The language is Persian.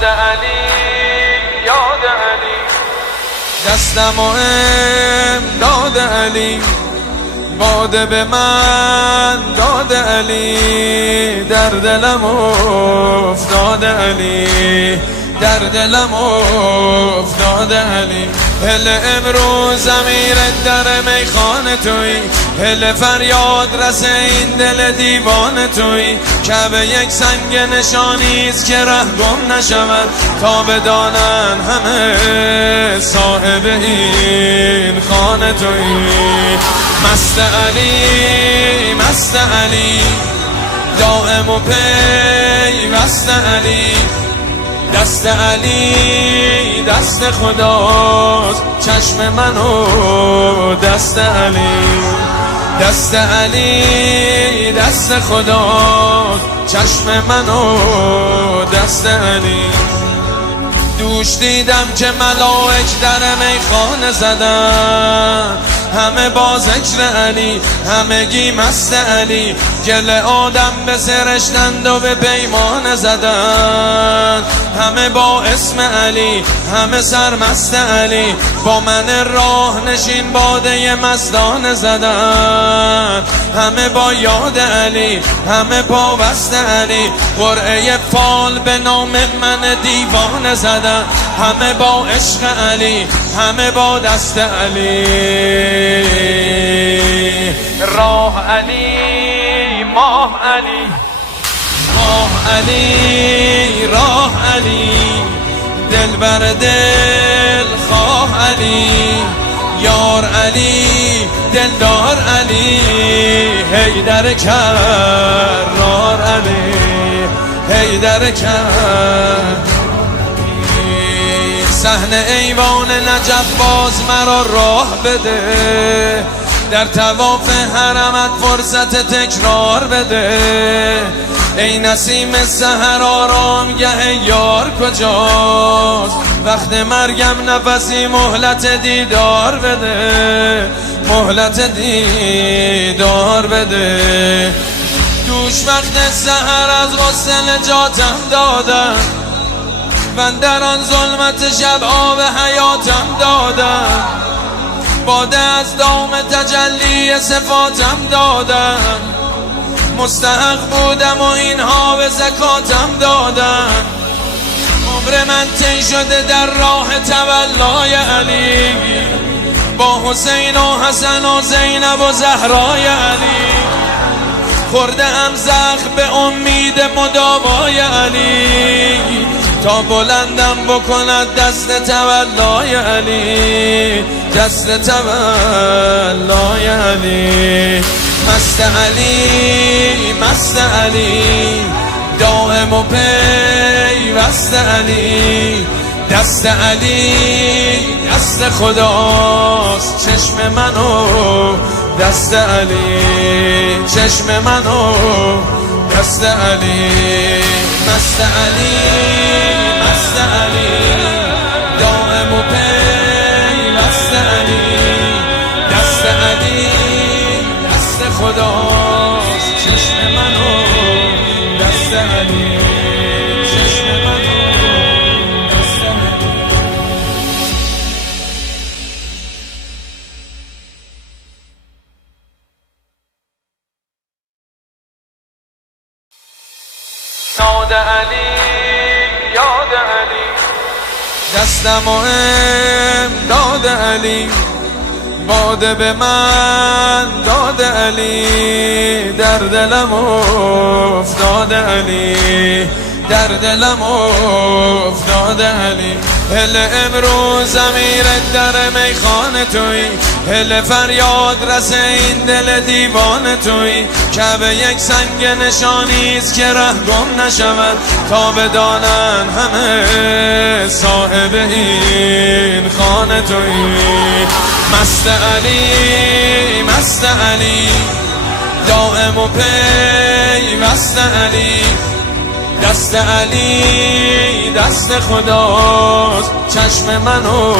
یاد علی یاد علی، دستم و امداد علی، باده به من داد علی، در دلم افتاد علی، در دلم افتاد علی. هل امروز امیر در میخانه توی، هل فریاد رس این دل دیوانه توی، کعبه یک سنگ نشانیست که ره گم نشود، تا بدانن همه صاحب این خانه توی. مست علی مست علی، دائم و پیوست علی، دست علی دست خداست، چشم منو دست علی، دست علی دست خداست، چشم منو دست علی. دوش دیدم که ملائک در میخانه زدن، همه با ذکر علی، همگی مست علی، گل آدم به سرشتند و به پیمان زدن، همه با اسم علی، همه سرمست علی، با من راه نشین باده مستانه زدن، همه با یاد علی، همه پابست علی، قرعه فال به نام من دیوانه زدن، همه با عشق علی، همه با دست علی. راه علی ماه علی، ماه علی راه علی، دل بر دل خواه علی، یار علی دلدار علی، حیدر کرار علی، حیدر کرار. صحن ایوان نجف باز مرا راه بده، در طواف حرمت فرصت تکرار بده، ای نسیم سحر آرامگه یار کجاست، وقت مرگم نفسی مهلت دیدار بده، مهلت دیدار بده. دوش وقت سحر از غصه نجاتم دادم، من در آن ظلمت شب آب حیاتم دادم، باده از دام تجلی صفاتم دادم، مستحق بودم و اینها به زکاتم دادم، عمر من طی شده در راه تولای علی، با حسین و حسن و زینب و زهرای علی، خورده ام زخم به امید مداوای علی، تا بلندم بکند دست تولای علی، دست تولای علی. مست علی مست علی، دائم و پیوست علی، دست علی دست خداست، چشم منو دست علی، چشم منو دست علی. مست علی مست علی، دائم و پیوست علی، دست علی دست خداست، چشم منو دست علی، چشم منو دست علی. یاد علی یاد علی، دستم و امداد علی، باده به من داد علی، در دلم افتاد علی، در دلم افتاد علی. هل امروز امیر در میخانه توی، هل فریاد رس این دل دیوانه توی، کعبه یک سنگ نشانیست که ره گم نشود، تا بدانن همه صاحب این خانه توی. مست علی مست علی، دائم و پیوست علی، دست علی دست خداست، چشم منو